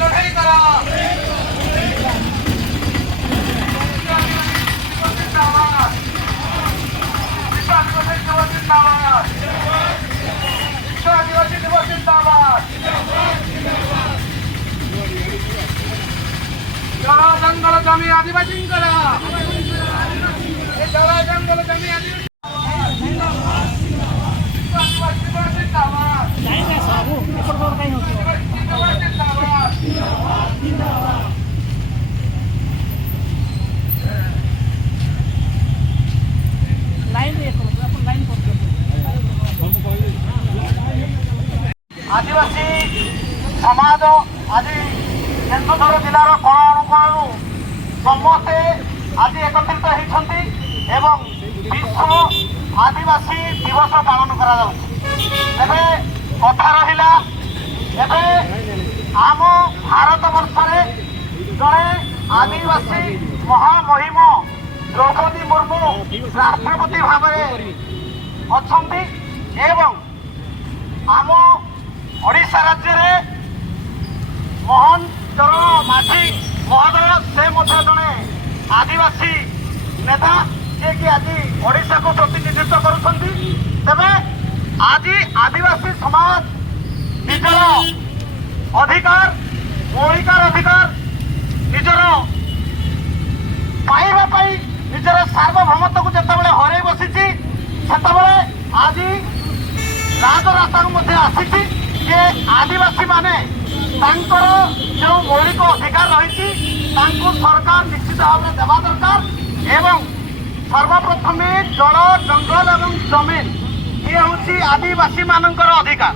লড়াই করা आदिवासी दिवस जिंदाबाद जरा जंगल जमी आदिवासी करा जरा जंगल जमी आदिवासी जिंदाबाद आदिवासी समाज आज केन्दुझर जिलार कोण अनुकोणु समस्ते आज एकत्रित होती विश्व आदिवासी दिवस पालन करा कथा रहा आम भारत वर्ष जड़े आदिवासी महामहिम द्रौपदी मुर्मू राष्ट्रपति भाव अच्छा आम ओडिशा राज्य में मोहन चरण माझी महोदय से जड़े आदिवासी नेता जे कि आज ओडिशा को प्रतिनिधित्व करुँचे आज आदिवासी समाज निजर अधिकार मौलिकार अधिकार निजर पाइबापी निजर सार्वभौमत्व को जिते हर बसी से आज राजरास्ता आसी जे आदिवासी माने जो मौलिक अधिकार रही सरकार निश्चित भाव में देवा दरकार एवं सर्वप्रथम जल जंगल एवं जमीन ये हूँ आदिवासी मानकर अधिकार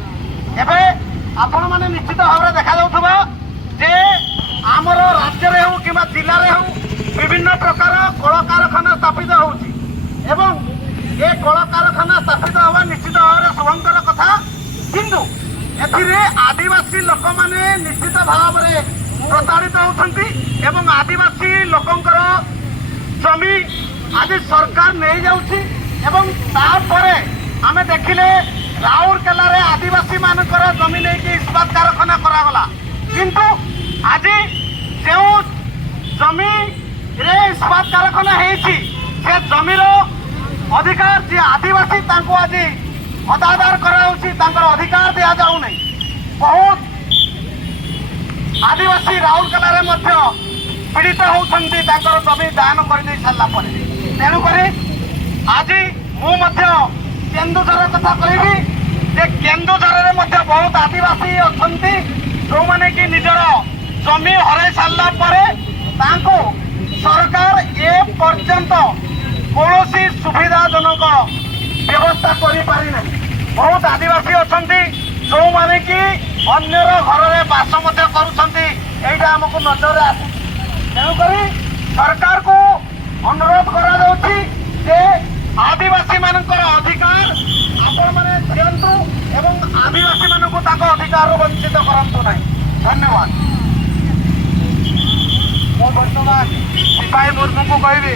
एवं आपण मैंने निश्चित भाव में देखा जे आमर राज्य में हो कि जिले में हो विभिन्न प्रकार कल कारखाना स्थापित हो ये कल कारखाना स्थापित हवा निश्चित भाव में शुभंकर कथा किंतु एथिरे आदिवासी लोक माने निश्चित भाव में प्रताड़ित होती एवं आदिवासी लोकंकर जमी आज सरकार नहीं जाउछि एवं तापरे आमे देखिले राउरकेला रे आदिवासी मानकर जमी नहीं कि इस्पात कारखाना करागला किंतु आज जो जमी रे इस्पात कारखाना हेछि से जमीर अधिकार जे आदिवासी तांको आज हदादार कराउछि तांकर अधिकार दिया जाउ नहीं बहुत आदिवासी राउरकेला रे मध्य पीड़ित होउछन्ति तांकर जमी दान कर दे सारला परे तेणु करी आज मु मध्य केन्दुझर कथा कहबी जे केन्दुझर रे मध्य बहुत आदिवासी अछन्ति जो माने कि निजर जमी हराई सारला परे तांको सरकार ए पर्यंत कौनसी सुविधाजनक व्यवस्था करि पारि नहीं बहुत आदिवासी अछन्ति जो माने कि अन्यर घर में बास करुँचा आमको नजर आस तेणुकरी सरकार को अनुरोध कर आदिवासी मानकर अधिकार आपण मैंने दिंतु एवं आदिवासी मानक अधिकार वंचित करतु ना धन्यवाद। मु बर्तमान सिपाही मुर्मू को कहबी